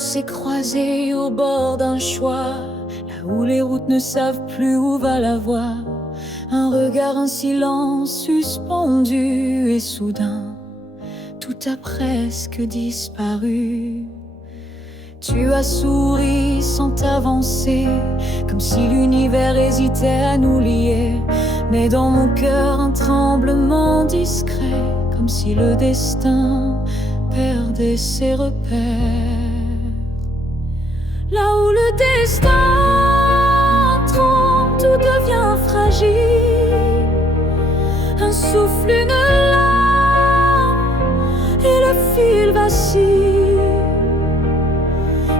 s'est croisés au bord d'un choix, là où les routes ne savent plus où va la voie. Un regard, un silence suspendu, et soudain, tout a presque disparu. Tu as souri sans t'avancer, comme si l'univers hésitait à nous lier. Mais dans mon cœur, un tremblement discret, comme si le destin perdait ses repères. Là où le destin tremble, tout devient fragile. Un souffle, une larme, et le fil vacille.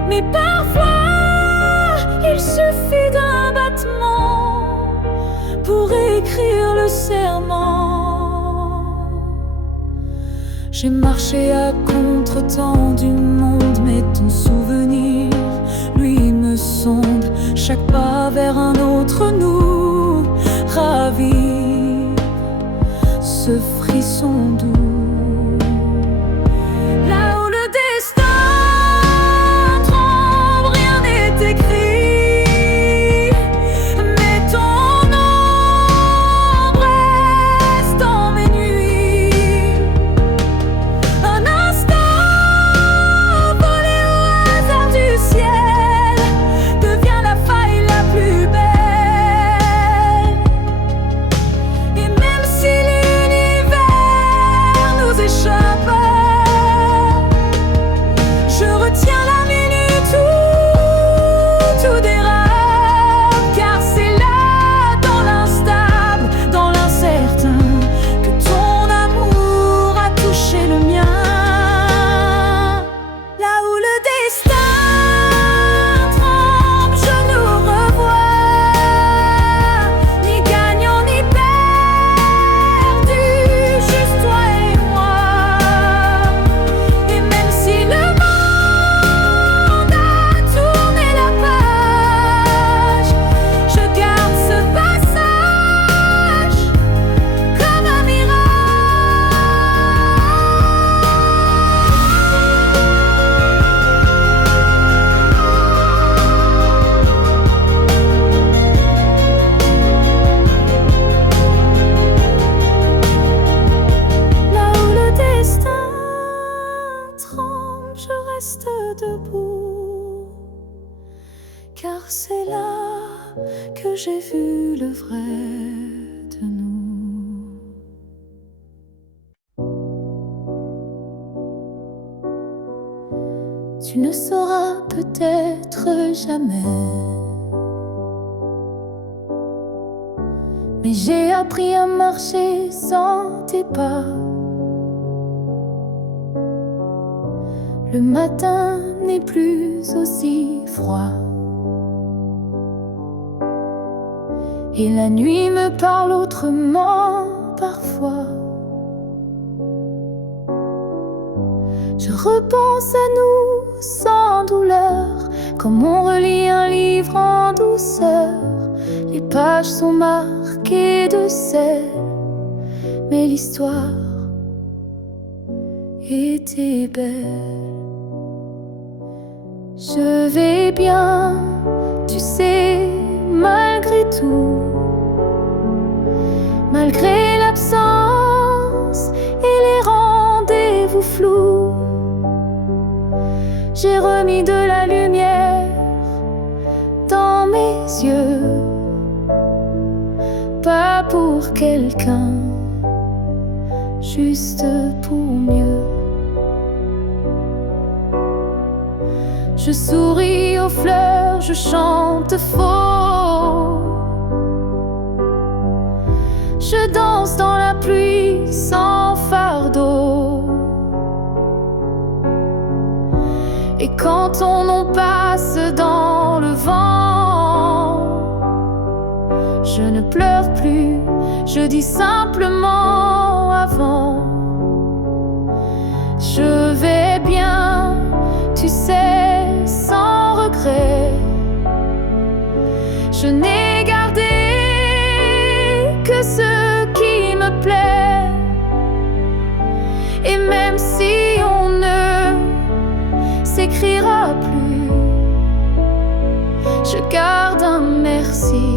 Mais parfois, il suffit d'un battement pour écrire le serment. J'ai marché à contre-temps du monde, mais ton souvenir, lui, me sonde. Chaque pas vers un autre nous ravive ce frisson doux. Debout, car c'est là que j'ai vu le vrai de nous. Tu ne sauras peut-être jamais, mais j'ai appris à marcher sans tes pas. Le matin n'est plus aussi froid, et la nuit me parle autrement parfois. Je repense à nous sans douleur, comme on relit un livre en douceur. Les pages sont marquées de sel, mais l'histoire était belle. Je vais bien, tu sais, malgré tout, malgré l'absence et les rendez-vous flous. J'ai remis de la lumière dans mes yeux, pas pour quelqu'un, juste pour mieux. Je souris aux fleurs, je chante faux. Je danse dans la pluie sans fardeau. Et quand on en passe dans le vent, je ne pleure plus, je dis simplement avant. Je vais bien, tu sais, sans regret. Je n'ai gardé que ce qui me plaît. Et même si on ne s'écrira plus, je garde un merci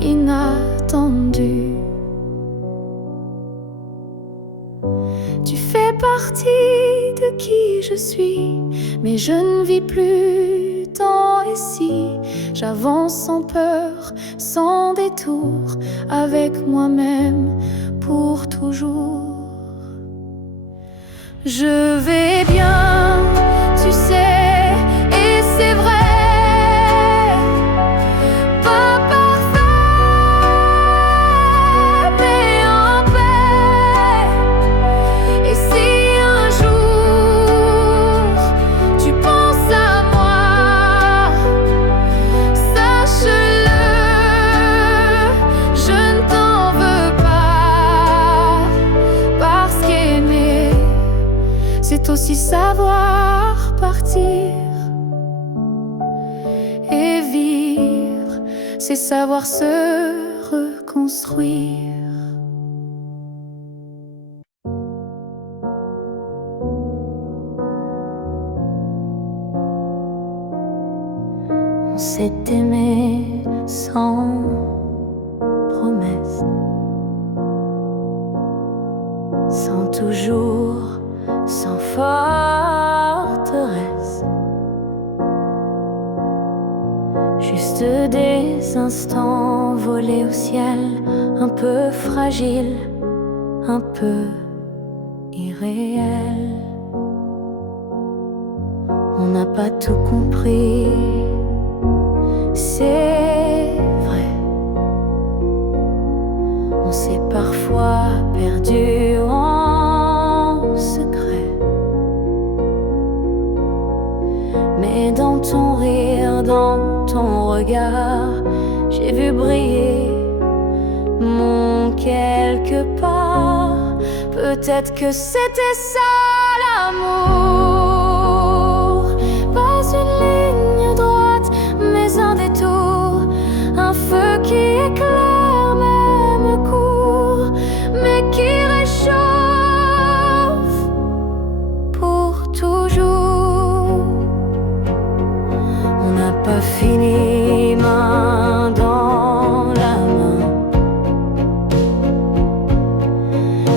inattendu. Tu fais partie de qui je suis, mais je ne vis plus tant ici. J'avance sans peur, sans détour, avec moi-même pour toujours. Je vais bien, tu sais, et c'est vrai. Pas parfait, mais en paix. Et si un jour tu penses à moi, sache-le, je ne t'en veux pas. Parce qu'aimer, c'est aussi savoir partir. Et vivre, c'est savoir se reconstruire. On s'est aimé sans promesse, sans toujours, sans forteresse. Juste des instants volés au ciel, un peu fragiles, un peu irréels. On n'a pas tout compris, c'est vrai. On s'est parfois perdu en secret. Mais dans ton rire, dans ton regard, j'ai vu briller mon quelque part. Peut-être que c'était ça l'amour. Pas une ligne droite, mais un détour. Un feu qui éclaire, même court, mais qui réchauffe pour toujours. On n'a pas fini main dans la main,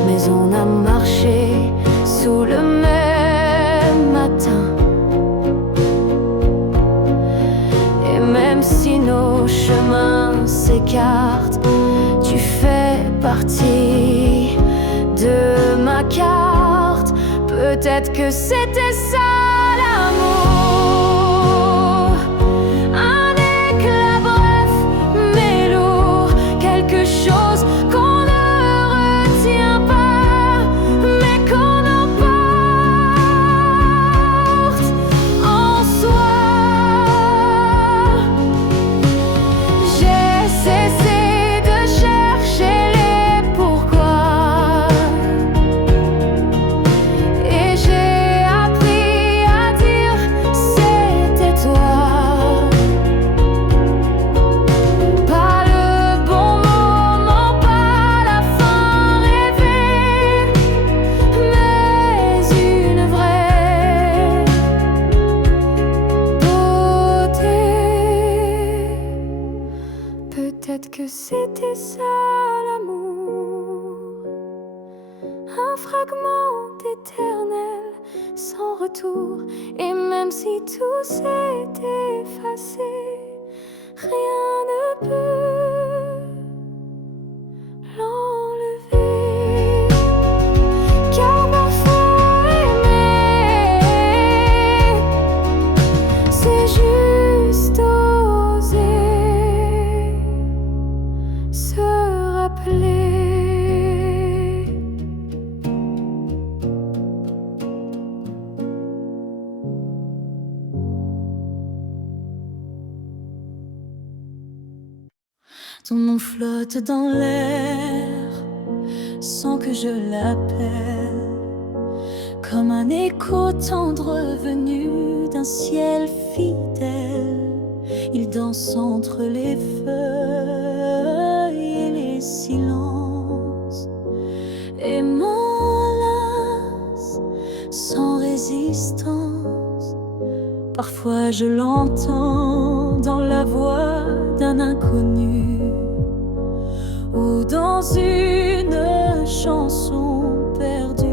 mais on a marché sous le même matin. Et même si nos chemins s'écartent, tu fais partie de ma carte. Peut-être que c'était ça l'amour. Un éclat bref mais lourd, quelque chose qu'on ne retient pas, mais qu'on emporte en soi. J'ai cessé de chercher les pourquoi, et j'ai appris à dire c'était toi. Pas le bon moment, pas la fin rêvée, mais une vraie beauté. Peut-être que c'était ça l'amour. Un fragment éternel sans retour. Et même si tout s'est effacé, rien ne peut l'enlever. Car parfois aimer, c'est juste oser se rappeler. Ton nom flotte dans l'air sans que je l'appelle, comme un écho tendre venu d'un ciel fidèle. Il danse entre les feuilles et les silences et m'enlace sans résistance. Parfois je l'entends dans la voix d'un inconnu ou dans une chanson perdue.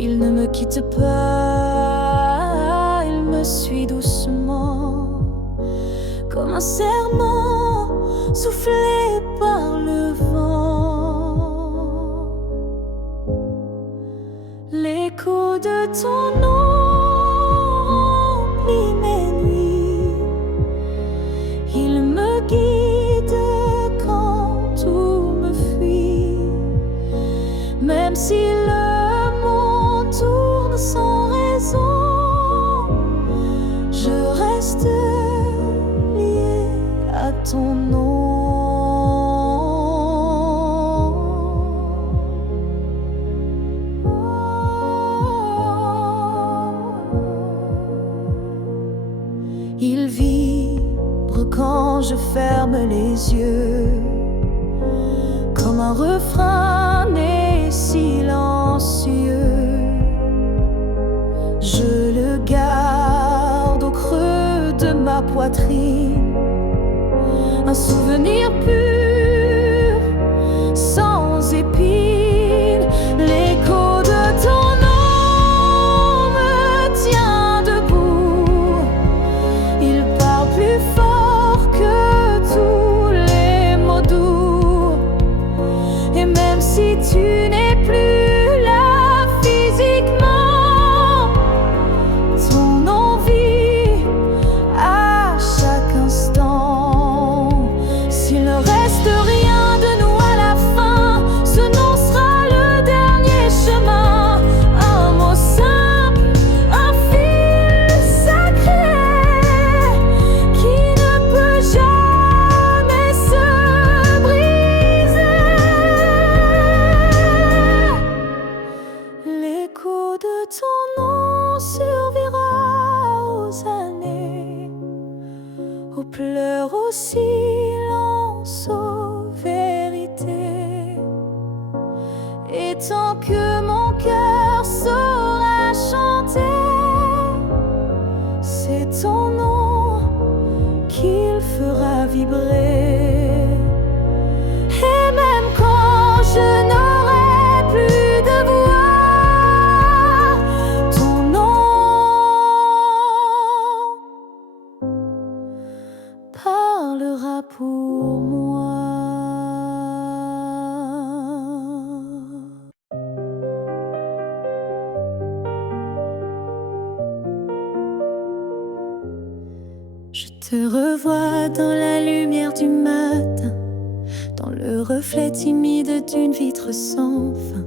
Il ne me quitte pas, il me suit doucement, comme un serment soufflé par le vent. L'écho de ton nom remplit mes nuits, il me guide quand tout me fuit. Même si le monde tourne sans raison, je reste lié à ton nom. Il vibre quand je ferme les yeux, comme un refrain né silencieux. Je le garde au creux de ma poitrine, un souvenir pur, sans épines. L'écho de ton nom me tient debout, il parle plus fort que tous les mots doux. Et même si tu n'es plus là physiquement, ton nom vit à chaque instant. S'il ne reste rien de nous à la fin, ce nom sera le dernier chemin. Un mot simple, un fil sacré qui ne peut jamais se briser. L'écho de ton nom survivra aux années, aux pleurs, au silence, aux vérités. Et tant que mon cœur saura chanter, c'est ton nom qu'il fera vibrer. Et même quand je n'aurai plus de voix, ton nom parlera pour moi. Je te revois dans la lumière du matin, dans le reflet timide d'une vitre sans fin.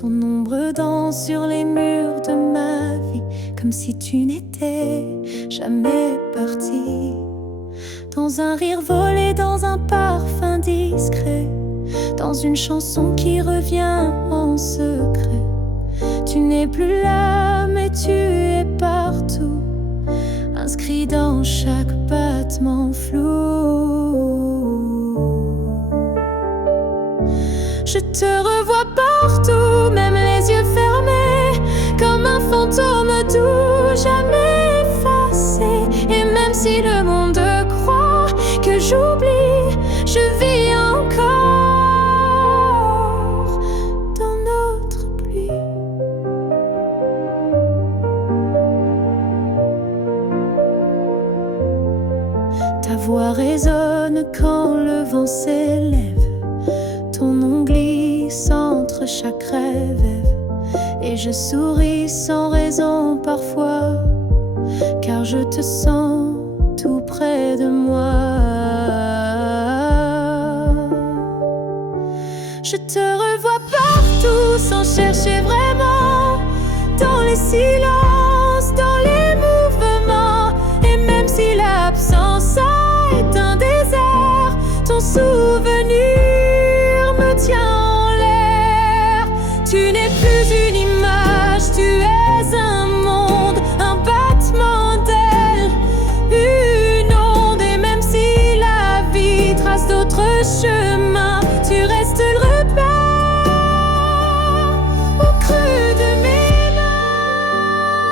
Ton ombre danse sur les murs de ma vie, comme si tu n'étais jamais parti. Dans un rire volé, dans un parfum discret, dans une chanson qui revient en secret. Tu n'es plus là, mais tu es partout, inscrit dans chaque battement flou. Je te revois partout, même les yeux fermés, comme un fantôme doux, jamais effacé. Et même si le monde croit que j'oublie, je vis encore dans notre pluie. Ta voix résonne quand le vent s'élève, ton nom glisse entre chaque rêve. Et je souris sans raison parfois, car je te sens tout près de moi. Je te revois partout sans chercher vraiment, dans les silences, dans les mouvements. Et même si l'absence est un désert, ton souvenir me tient en l'air. Tu n'es plus une image, tu es un monde, un battement d'ailes, une onde. Et même si la vie trace d'autres chemins, tu restes le repère au creux de mes mains.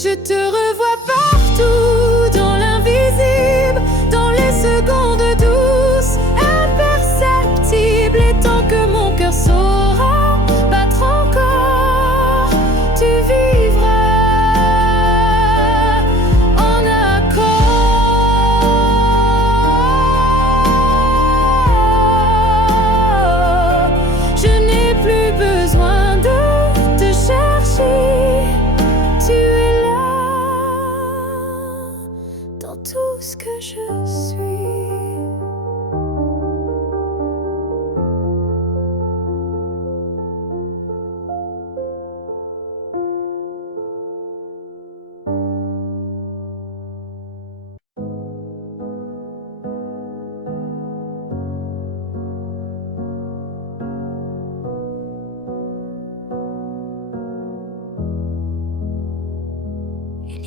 Je te revois partout, dans l'invisible, dans les secondes douces, imperceptibles. Et tant que mon cœur saura battre encore, tu vivras en accord. Je n'ai plus besoin de te chercher, tu es là dans tout ce que je suis.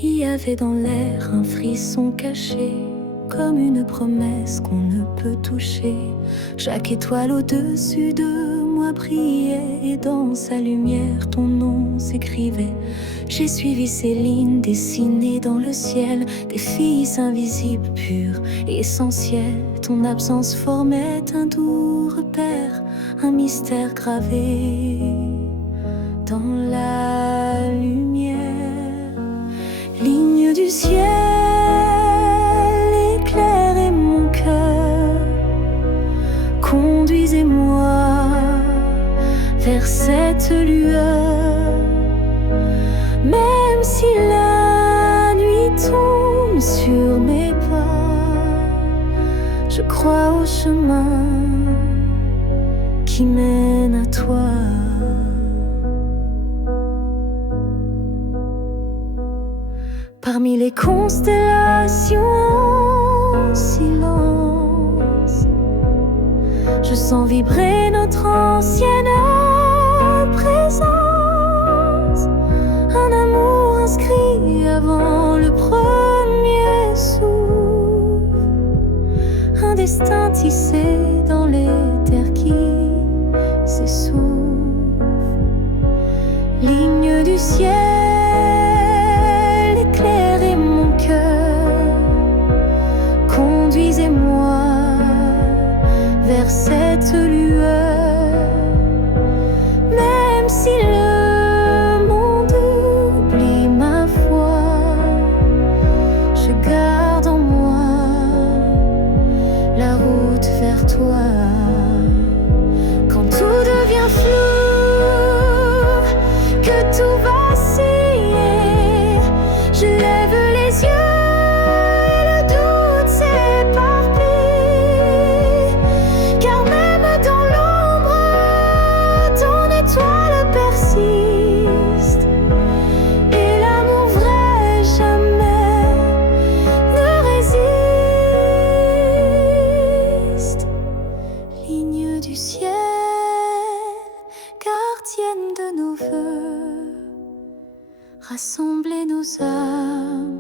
Il y avait dans l'air un frisson caché, comme une promesse qu'on ne peut toucher. Chaque étoile au-dessus de moi brillait, et dans sa lumière ton nom s'écrivait. J'ai suivi ces lignes dessinées dans le ciel, des filles invisibles, pures et essentielles. Ton absence formait un doux repère, un mystère gravé dans la lumière. Ligne du ciel, éclairez mon cœur, conduisez-moi vers cette lueur. Même si la nuit tombe sur mes pas, je crois au chemin qui mène à toi. Parmi les constellations en silence, je sens vibrer notre ancienne présence. Un amour inscrit avant le premier souffle, un destin tissé dans les terres qui s'essoufflent. Ligne du ciel, éclairez mon cœur, conduisez-moi vers cette lueur. Même si le monde oublie ma foi, je garde en moi la route vers toi. Quand tout devient flou, que tout vacille, je lève les yeux et le doute s'éparpille. Car même dans l'ombre, ton étoile persiste, et l'amour vrai jamais ne résiste. Ligne du ciel, gardienne de nos vœux, rassemblez nos âmes,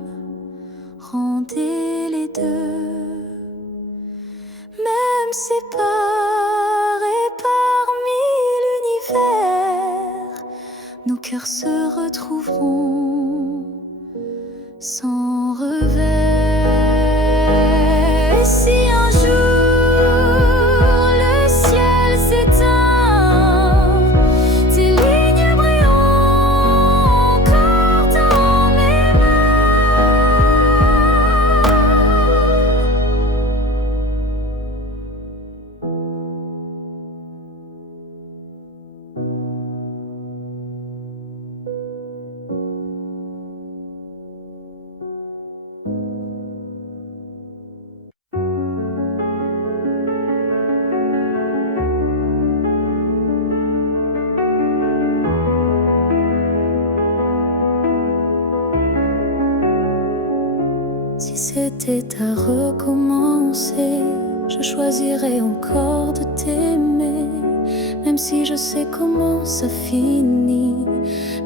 rendez les deux. Même séparés parmi l'univers, nos cœurs se retrouveront sans revers. Et si un jour le ciel s'éteint, tes lignes brilleront encore dans mes Si c'était à recommencer, je choisirais encore de t'aimer. Même si je sais comment ça finit,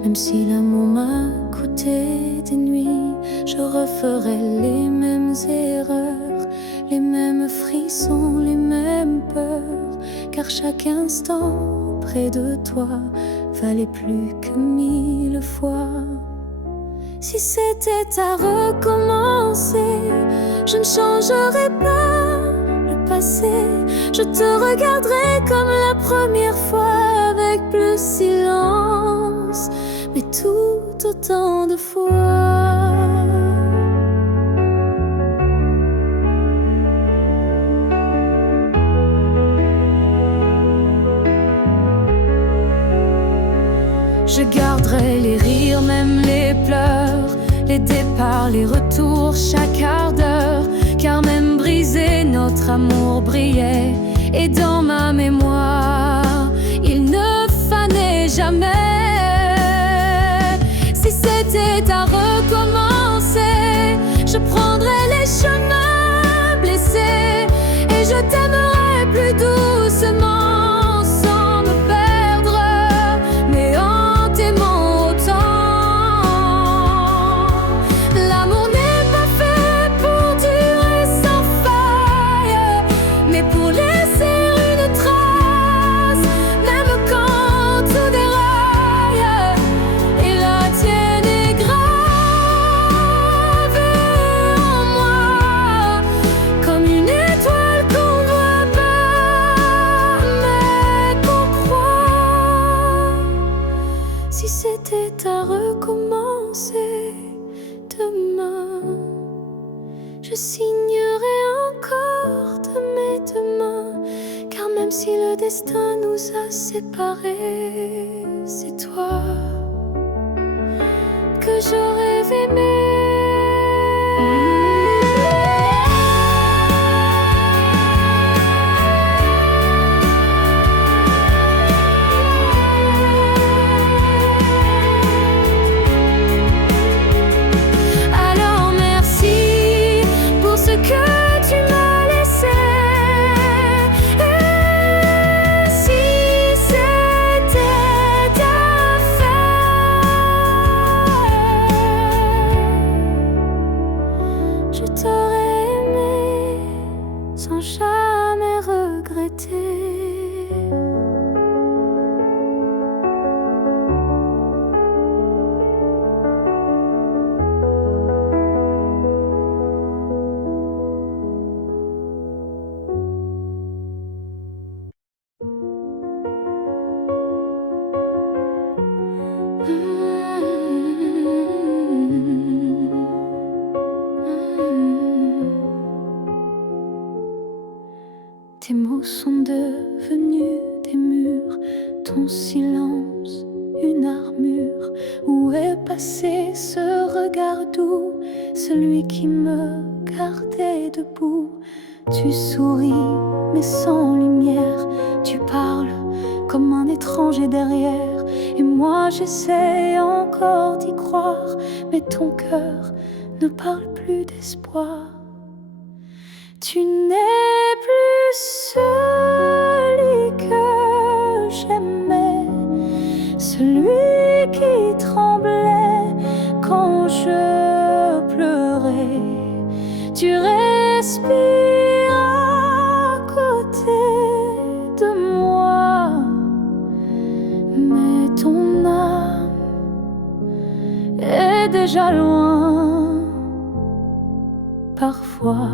même si l'amour m'a coûté des nuits, je referais les mêmes erreurs, les mêmes frissons, les mêmes peurs. Car chaque instant près de toi valait plus que 1000 fois. Si c'était à recommencer, je ne changerais pas le passé. Je te regarderai comme la première fois, avec plus silence, mais tout autant de fois. Je garderai les rires, même les pleurs, les départs, les retours, chaque quart d'heure. Car même brisé, notre amour brillait. Et dans ma mémoire, il ne fanait jamais. Si c'était à recommencer, je prendrais les chemins blessés. Et je t'aimerais plus doucement. Si c'était à recommencer demain, je signerai encore de mes deux mains. Car même si le destin nous a séparés, c'est toi que j'aurais aimé. Je t'aurais aimé sans jamais regretter. Tes mots sont devenus des murs, ton silence une armure. Où est passé ce regard doux, celui qui me gardait debout? Tu souris mais sans lumière, tu parles comme un étranger derrière. Et moi j'essaie encore d'y croire, mais ton cœur ne parle plus d'espoir. Tu n'es plus celui que j'aimais, celui qui tremblait quand je pleurais. Tu respires à côté de moi, mais ton âme est déjà loin parfois.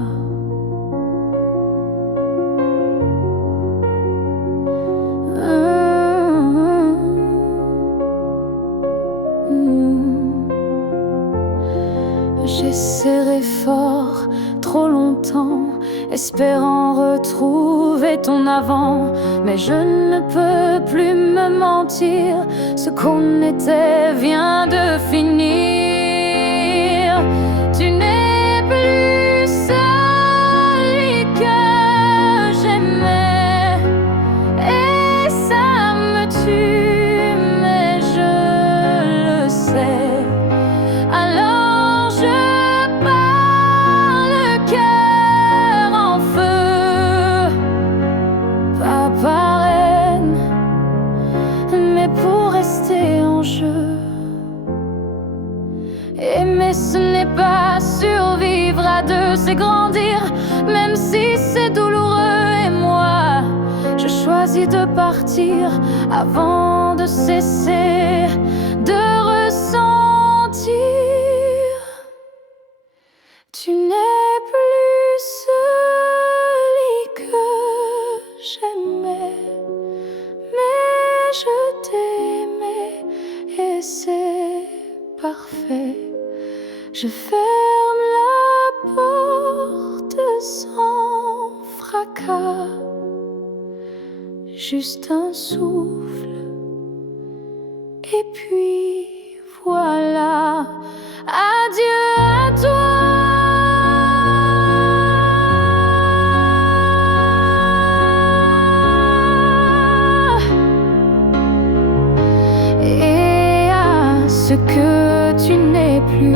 J'ai serré fort trop longtemps, espérant retrouver ton avant. Mais je ne peux plus me mentir, ce qu'on était vient de finir. Tu n'es plus celui que j'aimais, et ça me tue, mais je le sais. Alors je en jeu. Aimer, ce n'est pas survivre à deux, c'est grandir, même si c'est douloureux. Et moi, je choisis de partir avant de cesser de ressentir. Je ferme la porte sans fracas, juste un souffle, et puis voilà. Adieu à toi. Et à ce que tu n'es plus.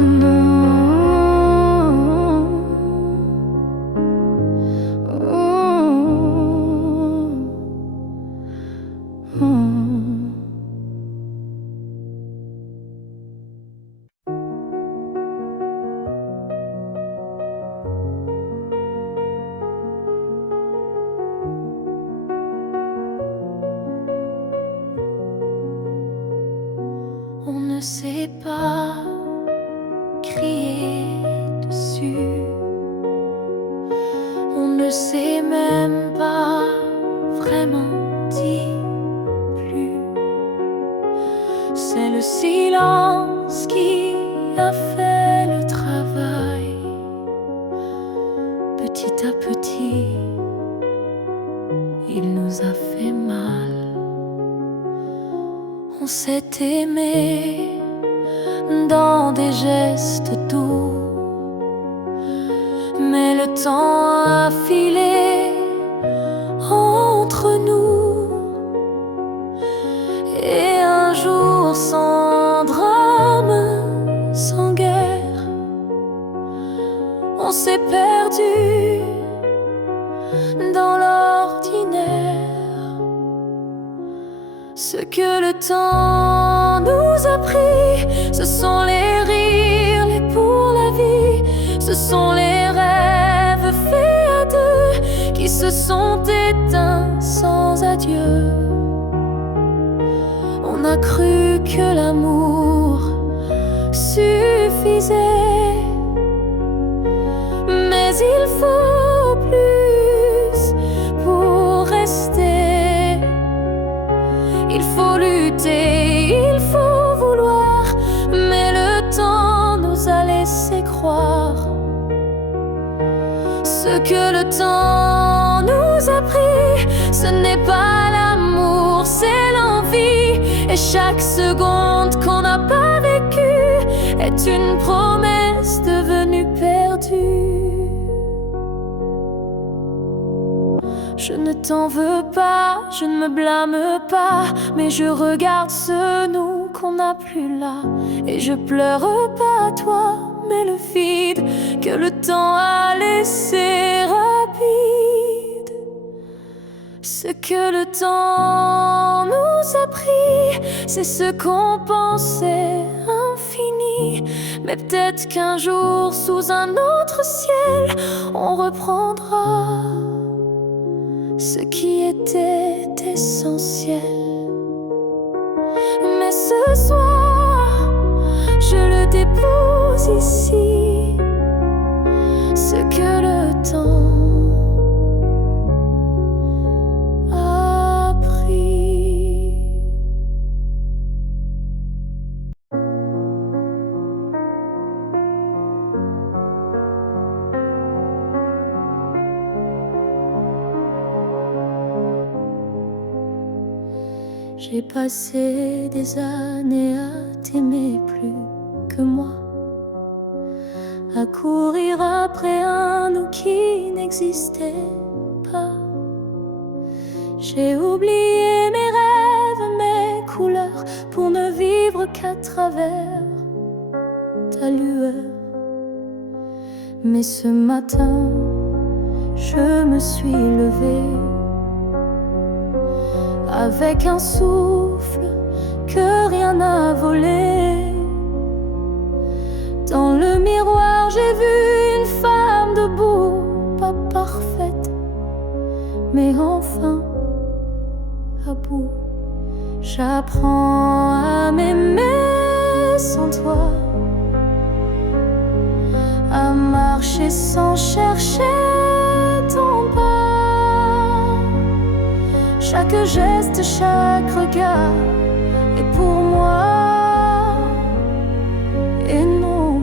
Non. On ne sait pas crier dessus, on ne sait même pas vraiment dire plus. C'est le silence qui a fait le travail. Petit à petit, il nous a fait mal. On s'est aimé dans des gestes doux, mais le temps a filé entre nous. Et un jour sans drame, sans guerre, on s'est perdu dans l'ordinaire. Ce que le temps nous a pris, ce sont les rires, les pour la vie. Ce sont les rêves faits à deux qui se sont éteints sans adieu. On a cru que l'amour suffisait, mais il faut plus pour rester. Il faut lutter, il faut vouloir, mais le temps nous a laissé croire. Ce que le temps nous a pris, ce n'est pas l'amour, c'est l'envie. Et chaque seconde qu'on n'a pas vécue est une promesse devenue perdue. Je ne t'en veux pas, je ne me blâme pas, mais je regarde ce nous qu'on n'a plus là. Et je pleure pas à toi, mais le vide que le temps a laissé rapide. Ce que le temps nous a pris, c'est ce qu'on pensait infini. Mais peut-être qu'un jour, sous un autre ciel, on reprendra ce qui était essentiel. Mais ce soir, je le dépose ici, ce que le temps a pris. J'ai passé des années à t'aimer plus que moi, à courir après un nous qui n'existait pas. J'ai oublié mes rêves, mes couleurs, pour ne vivre qu'à travers ta lueur. Mais ce matin, je me suis levée avec un souffle que rien n'a volé. Dans le miroir, j'ai vu une femme debout, pas parfaite, mais enfin à bout. J'apprends à m'aimer sans toi, à marcher sans chercher ton pas. Chaque geste, chaque regard est pour moi et non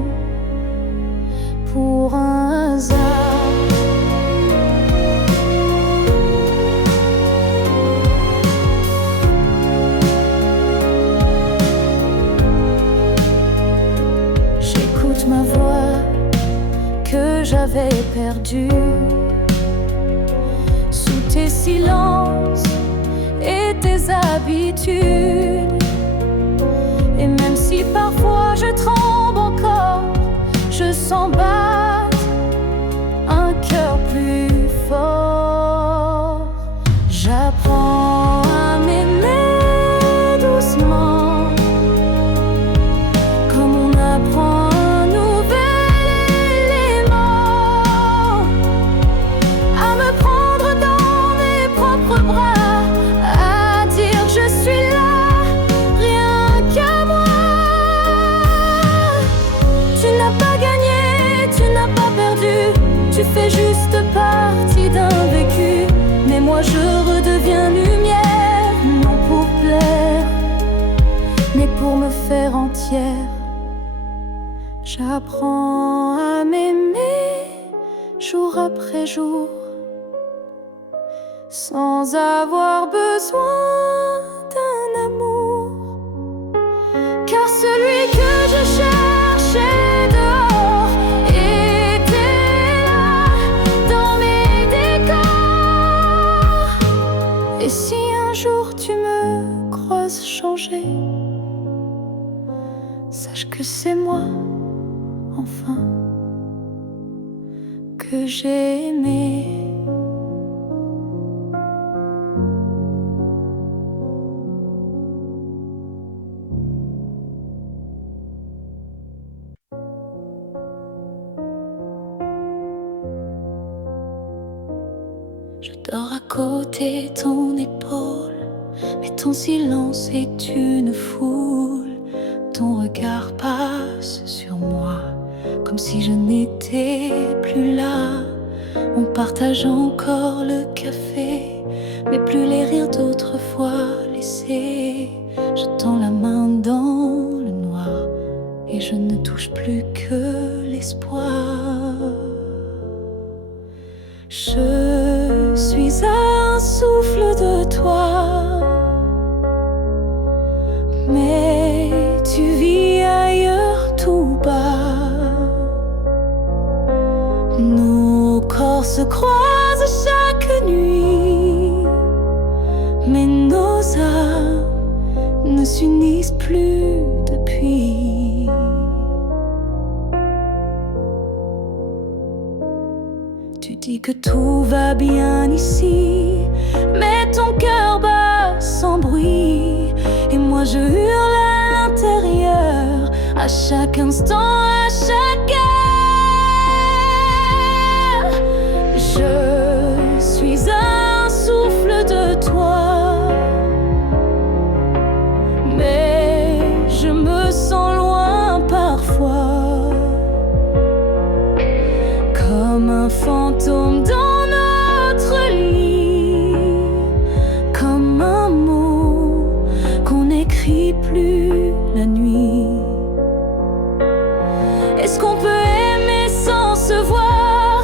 pour un hasard. J'écoute ma voix que j'avais perdue sous tes silences et tes habitudes. Et même si parfois je tremble encore, je sens battre un cœur plus fort. J'apprends à m'aimer doucement, comme on apprend un nouvel élément, à me prendre dans mes propres bras, à dire je suis là, rien qu'à moi. Tu n'as pas gagné, tu n'as pas perdu, tu fais juste partie d'un vécu. Mais moi je redeviens lumière, non pour plaire, mais pour me faire entière. J'apprends à m'aimer jour après jour, sans avoir besoin d'un amour. Car celui que je cherchais dehors était là, dans mes décors. Et si un jour tu me croises changer, sache que c'est moi, enfin, que j'ai aimé. Je dors à côté de ton épaule, mais ton silence est une foule. Ton regard passe sur moi, comme si je n'étais plus là. On partage encore le café, mais plus les rires d'autrefois laissés. Je tends la main dans le noir et je ne touche plus que l'espoir. Je suis un souffle de toi, mais tu vis ailleurs tout bas. Nos corps se croisent chaque nuit, mais nos âmes ne s'unissent plus depuis. Tu dis que tout va bien ici, mais ton cœur bat sans bruit. Et moi je hurle à l'intérieur, à chaque instant, à chaque heure. Je suis un souffle de toi, mais je me sens loin parfois, comme un fantôme dans notre lit, comme un mot qu'on n'écrit plus la nuit. Est-ce qu'on peut aimer sans se voir?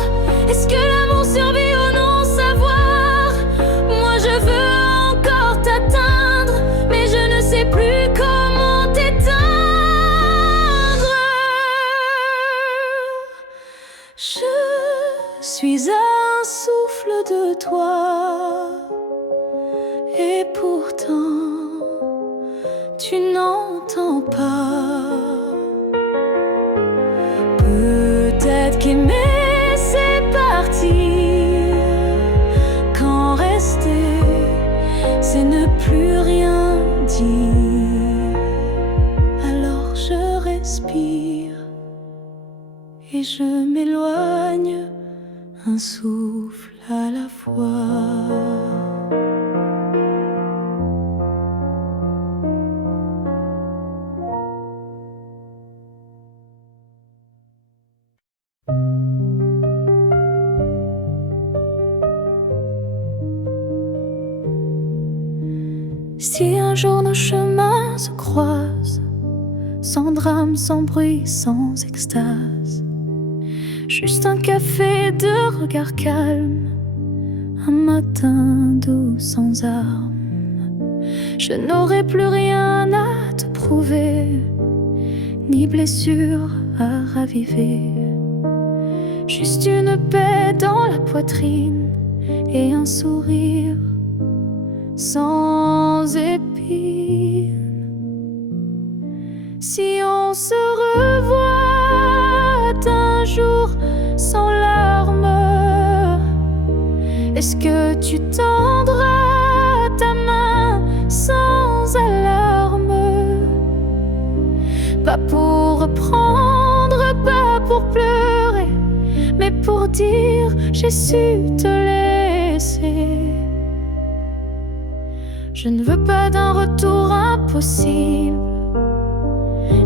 Est-ce que l'amour survit au non-savoir? Moi je veux encore t'atteindre, mais je ne sais plus comment t'éteindre. Je suis un souffle de toi, et pourtant tu n'entends pas. Peut-être qu'aimer c'est partir, quand rester c'est ne plus rien dire. Alors je respire et je m'éloigne, un souffle à la fois. Si un jour nos chemins se croisent, sans drame, sans bruit, sans extase, juste un café de regard calme, un matin doux sans armes, je n'aurai plus rien à te prouver, ni blessure à raviver. Juste une paix dans la poitrine et un sourire sans épines. Si on se revoit un jour sans larmes, est-ce que tu tendras ta main sans alarme? Pas pour reprendre, pas pour pleurer, mais pour dire j'ai su te laisser. Je ne veux pas d'un retour impossible,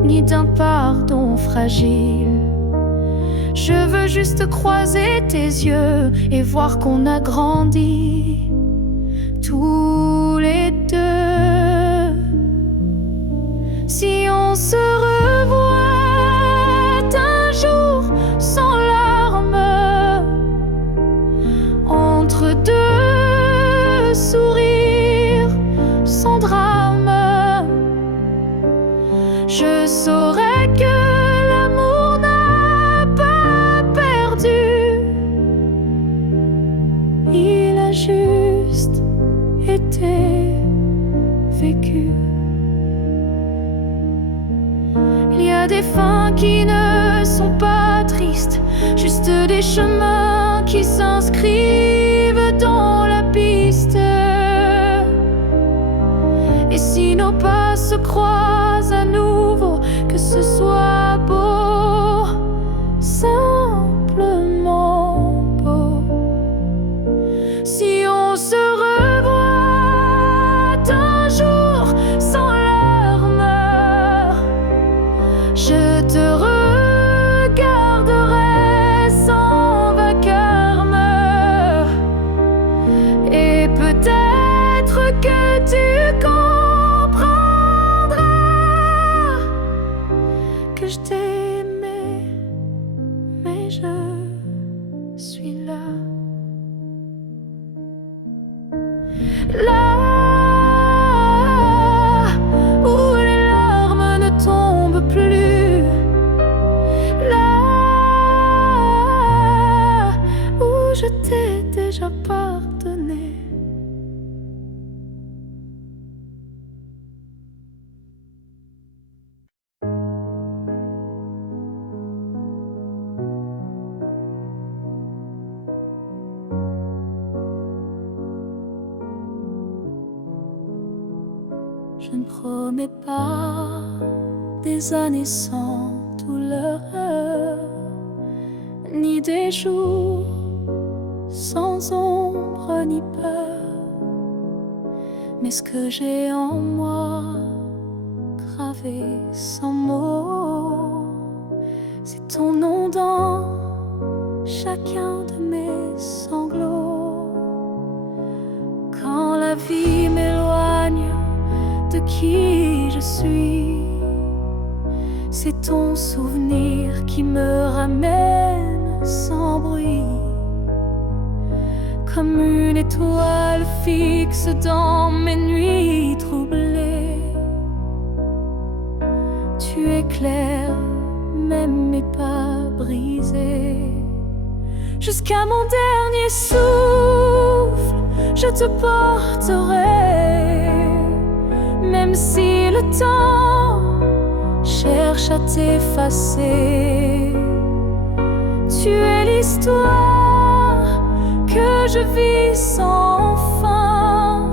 ni d'un pardon fragile. Je veux juste croiser tes yeux et voir qu'on a grandi tous les deux. Si on se revoit un jour sans larmes, entre deux sourires sans drame, je saurais que l'amour n'a pas perdu. Il a juste été vécu. Il y a des fins qui ne sont pas tristes, juste des chemins qui s'inscrivent dans la piste. Et si nos pas se croisent à nouveau, que ce soit beau, simplement beau. Si on se revoit un jour sans larmes, je te regarderai sans vacarme, et peut-être que tu comprendras que je t'ai aimé, mais je suis là. Là où les larmes ne tombent plus, là où je t'ai déjà pardonné. Je ne promets pas des années sans douleur, ni des jours sans ombre ni peur, mais ce que j'ai en moi, gravé sans mots, c'est ton nom dans chacun de mes sanglots. Quand la vie m'éloigne de qui je suis, c'est ton souvenir qui me ramène sans bruit, comme une étoile fixe dans mes nuits troublées. Tu éclaires même mes pas brisés. Jusqu'à mon dernier souffle, je te porterai, même si le temps cherche à t'effacer. Tu es l'histoire que je vis sans fin,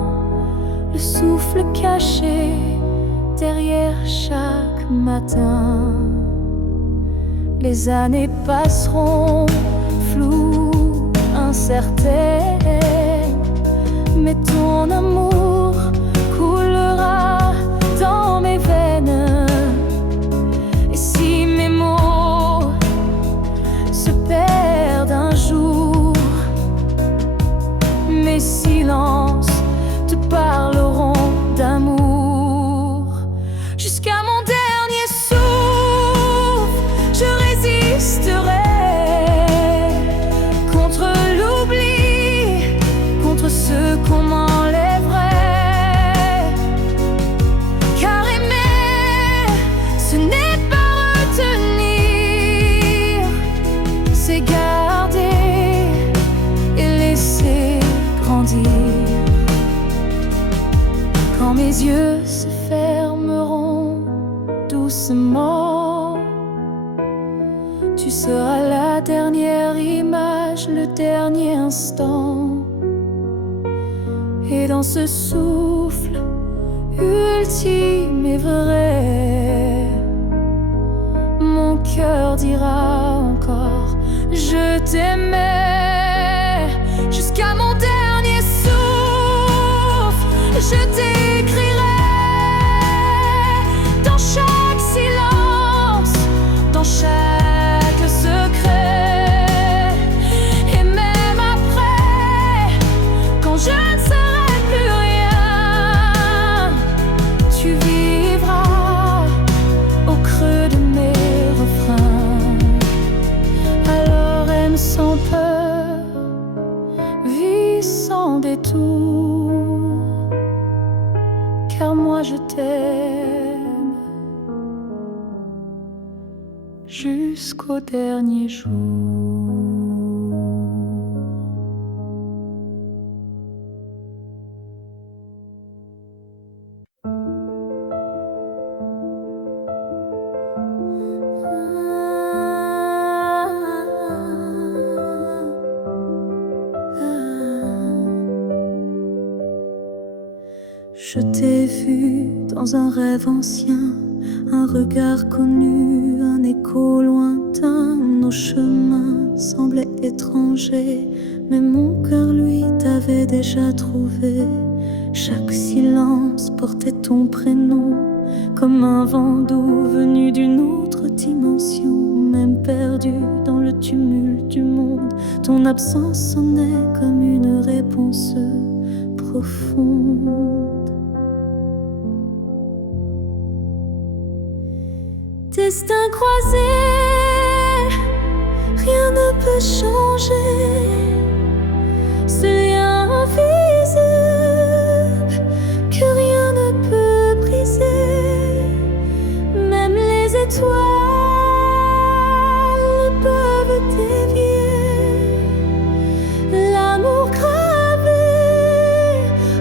le souffle caché derrière chaque matin. Les années passeront floues, incertaines, mais ton amour coulera dans mes veines. Et si mes mots se perdent un jour, mes silences te parleront d'un les yeux se fermeront doucement. Tu seras la dernière image, le dernier instant. Et dans ce souffle ultime et vrai, mon cœur dira encore: je t'aimais. Jusqu'à mon dernier souffle, je t'écrirai dans chaque silence, dans chaque secret. Et même après, quand je ne serai plus rien, tu vivras au creux de mes refrains. Alors aime sans peur, vis sans détour, car moi je t'aime jusqu'au dernier jour. Je t'ai vu dans un rêve ancien, un regard connu, un écho lointain. Nos chemins semblaient étrangers, mais mon cœur, lui, t'avait déjà trouvé. Chaque silence portait ton prénom, comme un vent doux venu d'une autre dimension. Même perdu dans le tumulte du monde, ton absence sonnait comme une réponse profonde. Destin croisé, rien ne peut changer. Ce lien invisible que rien ne peut briser. Même les étoiles ne peuvent dévier l'amour gravé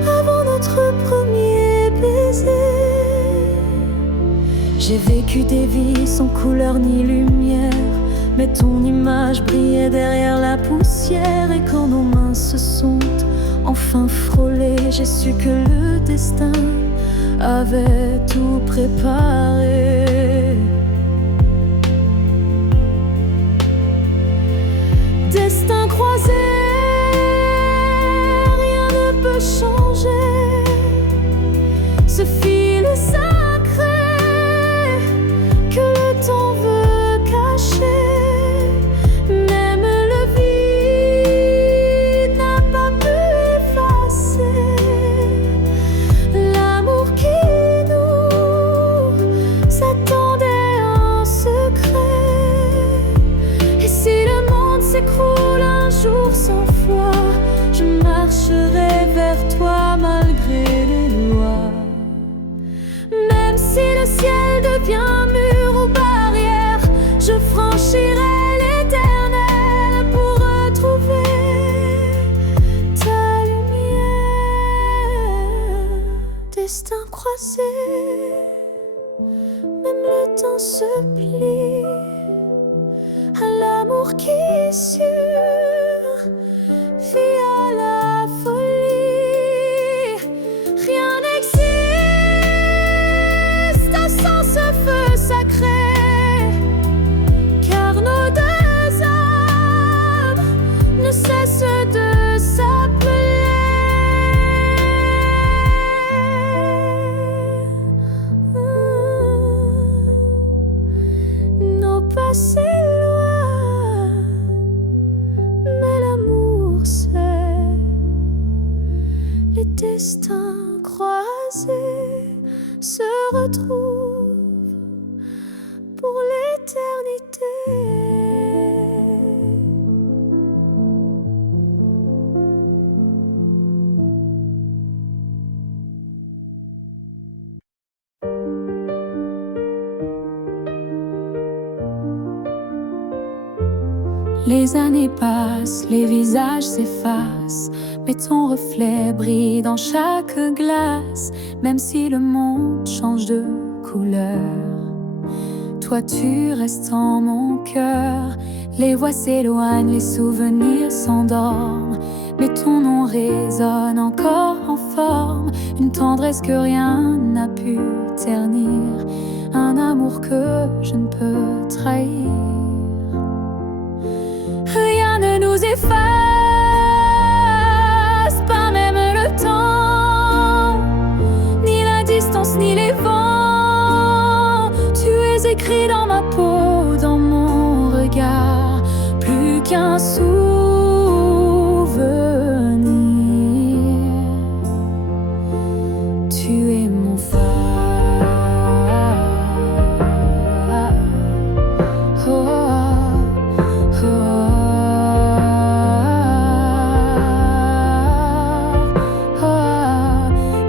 avant notre premier baiser. J'ai vécu des vies sans couleur ni lumière, mais ton image brillait derrière la poussière. Et quand nos mains se sont enfin frôlées, j'ai su que le destin avait tout préparé. Destin croisé, rien ne peut changer. Ce fil sacré que le temps veut cacher, même le vide n'a pas pu effacer l'amour qui nous attendait en secret. Et si le monde s'écroule un jour sans foi, je marcherai vers toi malgré les lois. Même si le ciel devient mur ou barrière, je franchirai l'éternel pour retrouver ta lumière. Destin croisé, même le temps se plie à l'amour qui survit à la folie. Rien n'existe sans ce feu sacré, car nos deux âmes ne cessent de s'appeler. Nos passés loin, mais l'amour sait. Les destins croisés se retrouvent pour l'éternité. Les années passent, les visages s'effacent, mais ton reflet brille dans chaque glace, même si le monde change de couleur. Toi tu restes en mon cœur, les voix s'éloignent, les souvenirs s'endorment, mais ton nom résonne encore en forme, une tendresse que rien n'a pu ternir, un amour que je ne peux trahir. Rien ne nous efface, pas même le temps, ni la distance, ni les vents. Tu es écrit dans ma peau, dans mon regard, plus qu'un souvenir. Tu es mon phare.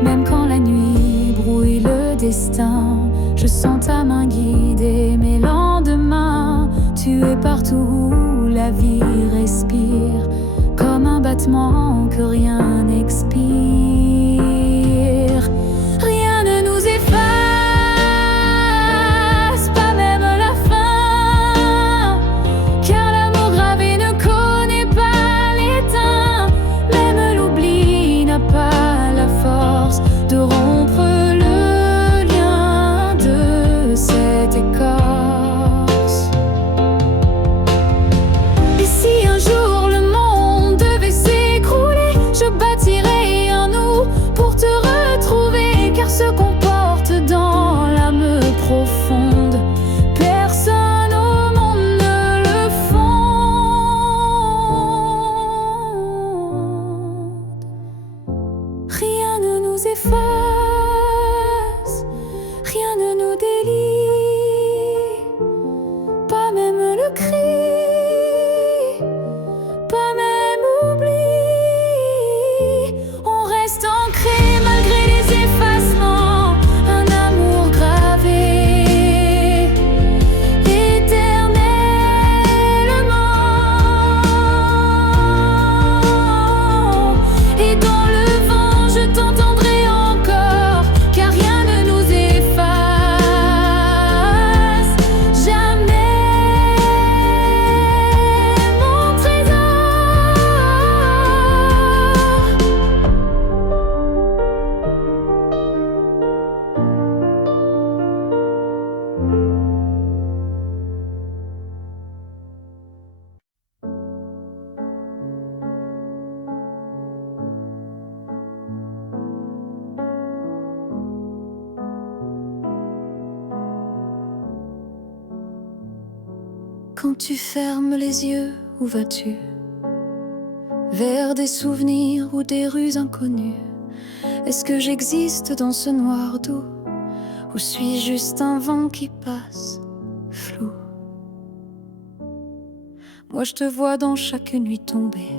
Même quand la nuit brouille le destin, je sens ta main guider mes lendemains. Tu es partout où la vie respire, comme un battement que rien n'expire. Rien ne nous efface, pas même la fin, car l'amour gravé ne connaît pas l'étain. Même l'oubli n'a pas la force de rompre le lien de cette écorce. Et si un jour le monde devait s'écrouler, je bâtirai un nous pour te retrouver, car ce qu'on porte dans l'âme profonde, personne au monde ne le fonde. Rien ne nous efface, rien ne nous délie, pas même le cri, pas même oubli. On reste ancré malgré les effacements, un amour gravé éternellement. Et dans le vent je t'entendrai encore, car rien ne nous efface jamais, mon trésor. Quand tu fermes les yeux, où vas-tu? Vers des souvenirs ou des rues inconnues? Est-ce que j'existe dans ce noir doux, ou suis-je juste un vent qui passe, flou? Moi je te vois dans chaque nuit tomber,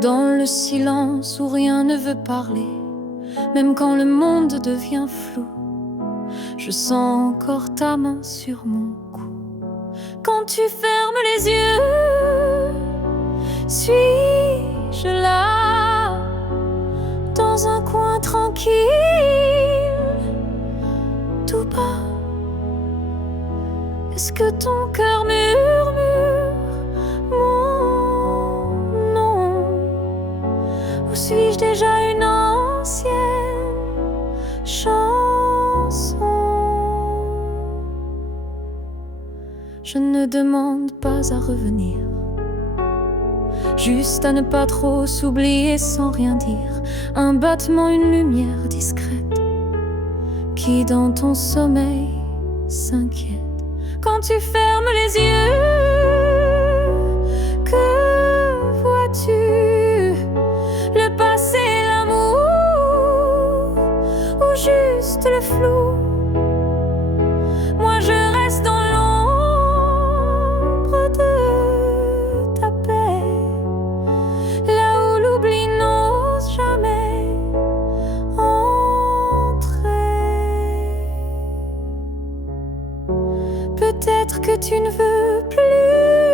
dans le silence où rien ne veut parler. Même quand le monde devient flou, je sens encore ta main sur mon cou. Quand tu fermes les yeux, suis-je là, dans un coin tranquille, tout bas? Est-ce que ton cœur murmure mon nom, ou suis-je déjà une ancienne chanson? Je ne demande pas à revenir, juste à ne pas trop s'oublier sans rien dire. Un battement, une lumière discrète qui dans ton sommeil s'inquiète. Quand tu fermes les yeux, que vois-tu? Le passé, l'amour, ou juste le flou? Moi je reste dans l'ombre de ta paix, là où l'oubli n'ose jamais entrer. Peut-être que tu ne veux plus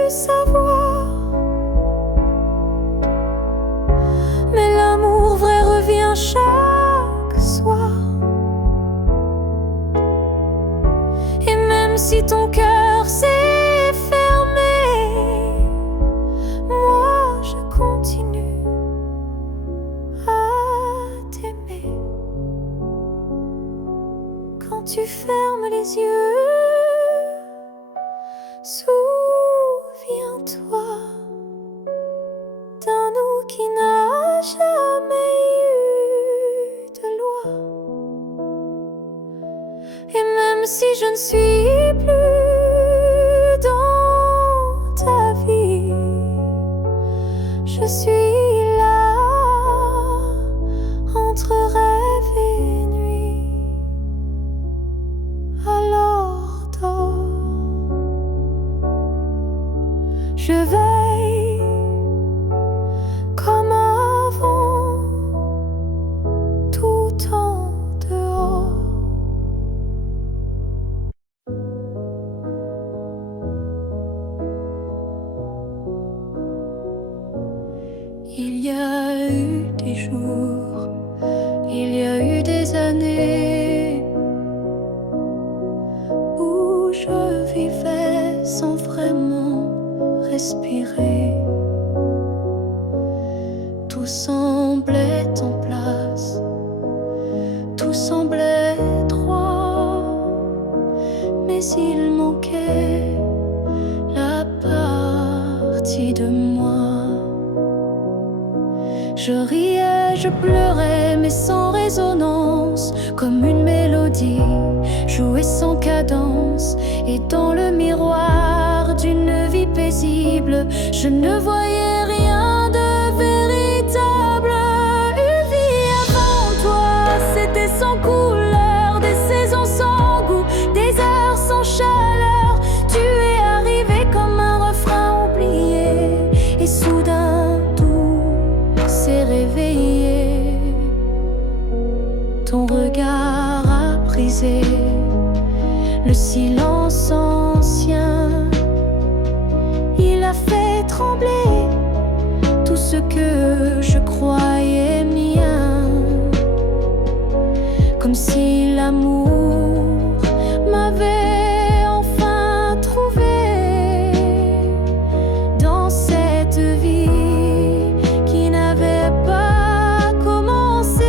si ton cœur s'est fermé, moi je continue à t'aimer. Quand tu fermes les yeux, souviens-toi d'un nous qui n'a jamais eu de loi. Et même si je ne suis plus dans ta vie, je suis là entre rêve et nuit. Alors dors, je veille comme avant, tout en dehors. Il y a eu des jours, il y a eu des années où je vivais sans vraiment respirer. Tout semblait en place, tout semblait droit, mais il manquait la partie de moi. Je riais, je pleurais, mais sans résonance, comme une mélodie jouée sans cadence. Et dans le miroir d'une vie paisible, je ne voyais rien de véritable. Une vie avant toi, c'était sans couleur, des saisons sans goût, des heures sans chaleur. Tu es arrivé comme un refrain oublié, et soudain s'est réveillé. Ton regard a brisé le silence ancien. Il a fait trembler tout ce que je croyais mien, comme si l'amour m'avait enfin trouvé dans cette vie qui n'avait pas commencé.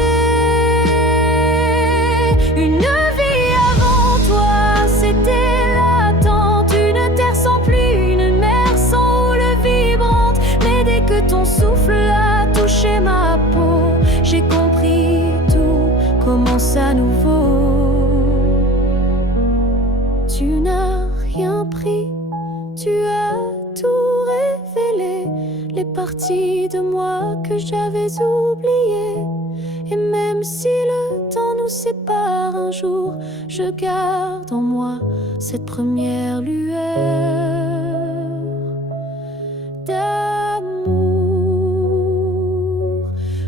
Une vie avant toi, c'était l'attente, une terre sans pluie, une mer sans houle vibrante. Mais dès que ton souffle a touché ma peau, j'ai compris, tout commence à nouveau. Tu n'as rien pris, tu as tout révélé, les parties de moi que j'avais oubliées. Et même si le temps nous sépare un jour, je garde en moi cette première lueur d'amour.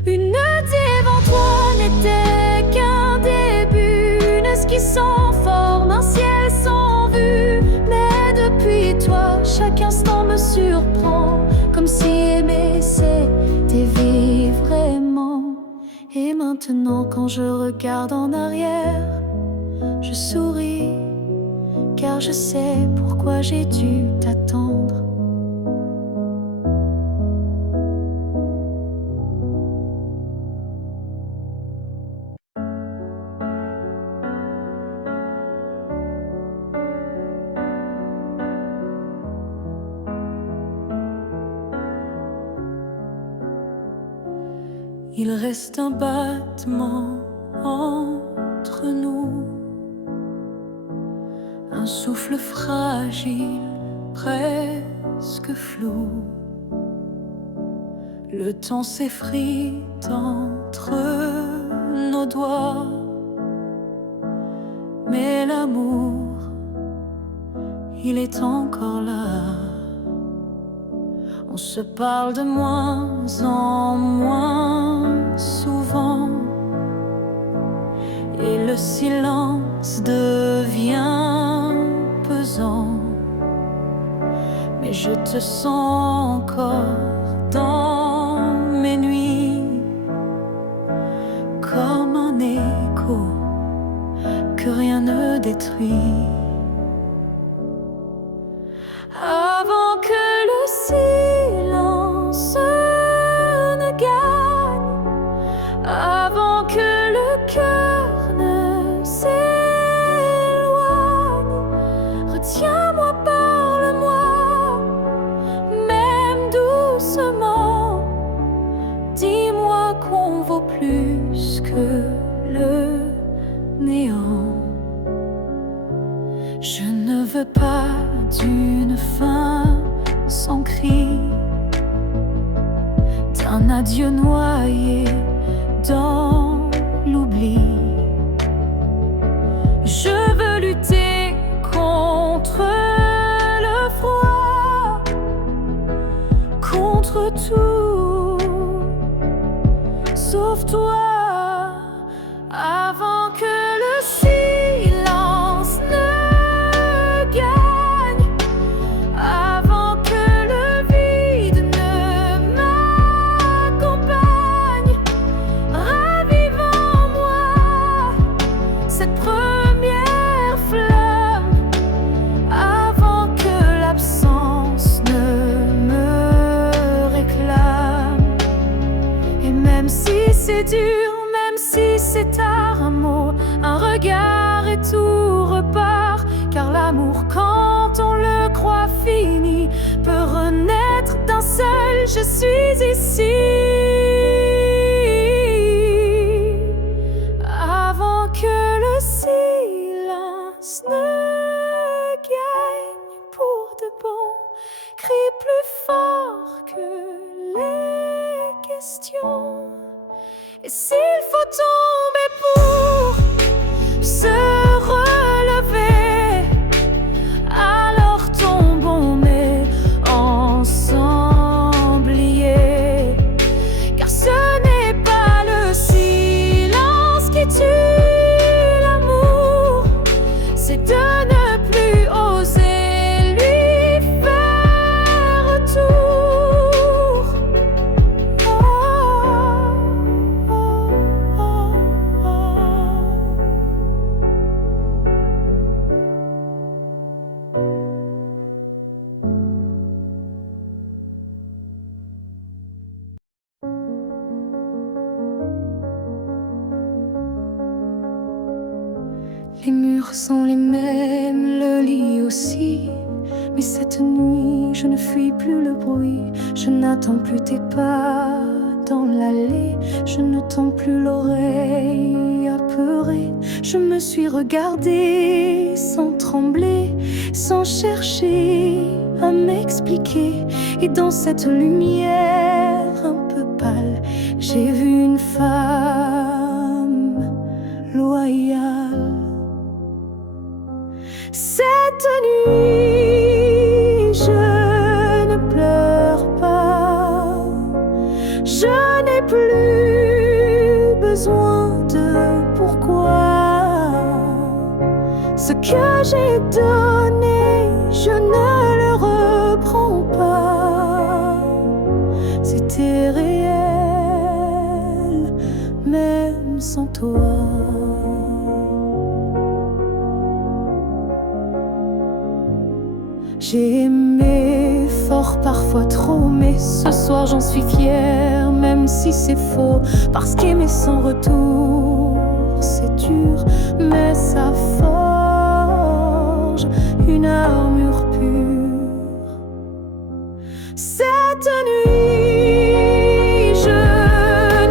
Une nuit devant toi n'était qu'un début, une esquisse sans forme, un ciel sans vue. Mais depuis toi, chaque instant me surprend, comme si aimer c'était vivre vraiment. Et maintenant quand je regarde en arrière, je souris, car je sais pourquoi j'ai dû t'attendre. Il reste un battement entre nous, un souffle fragile, presque flou. Le temps s'effrite entre nos doigts, mais l'amour, il est encore là. On se parle de moins en moins souvent, et le silence devient pesant. Mais je te sens encore dans mes nuits, comme un écho que rien ne détruit. pas d'une fin sans cri, d'un adieu noyé dans l'oubli. Je veux lutter contre le froid, contre tout, sauf toi, avant que le silence ne gagne, avant que le vide ne m'accompagne. Ravive en moi cette première flamme, avant que l'absence ne me réclame. Et même si c'est dur, même si c'est tard, un mot, un regard et tout repart. Car l'amour, quand on le croit fini, peut renaître d'un seul je suis ici. Avant que le silence ne gagne pour de bon, crie plus fort que les questions. Et s'il faut tomber pour se relever, alors tombons mais ensemble liés. Car ce n'est pas le silence qui tue l'amour, c'est de ne plus oser lui faire retour. Les murs sont les mêmes, le lit aussi. Mais cette nuit, je ne fuis plus le bruit. Je n'attends plus tes pas dans l'allée. Je ne tends plus l'oreille apeurée. Je me suis regardée sans trembler, sans chercher à m'expliquer. Et dans cette lumière un peu pâle, j'ai vu une femme loyale. Cette nuit, je ne pleure pas. Je n'ai plus besoin de pourquoi. Ce que j'ai donné, je ne le reprends pas. C'était réel, même sans toi. J'ai aimé fort, parfois trop, mais ce soir j'en suis fière, même si c'est faux. Parce qu'aimer sans retour, c'est dur, mais ça forge une armure pure. Cette nuit, je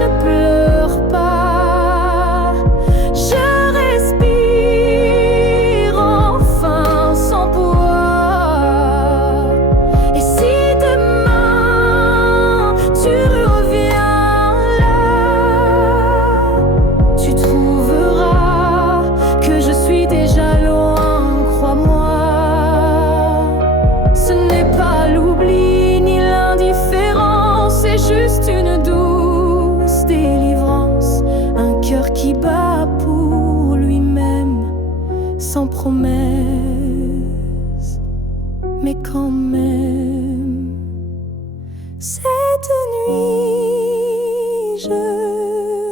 ne pleure pas. Je respire enfin sans poids. Et si demain tu reviens là, tu trouveras que je suis déjà loin, crois-moi. Ce n'est pas l'oubli ni l'indifférence, c'est juste une douce délivrance. Un cœur qui bat pour lui-même, sans promesse, mais quand même. Cette nuit, je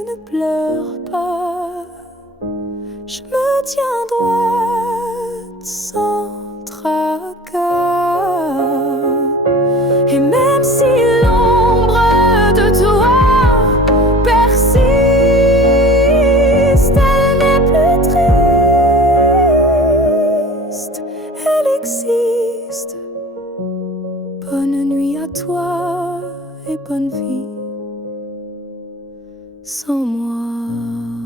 ne pleure pas. Je me tiens droite sans tracas. Et même si l'ombre de toi persiste, elle n'est plus triste, elle existe. Bonne nuit à toi et bonne vie sans moi.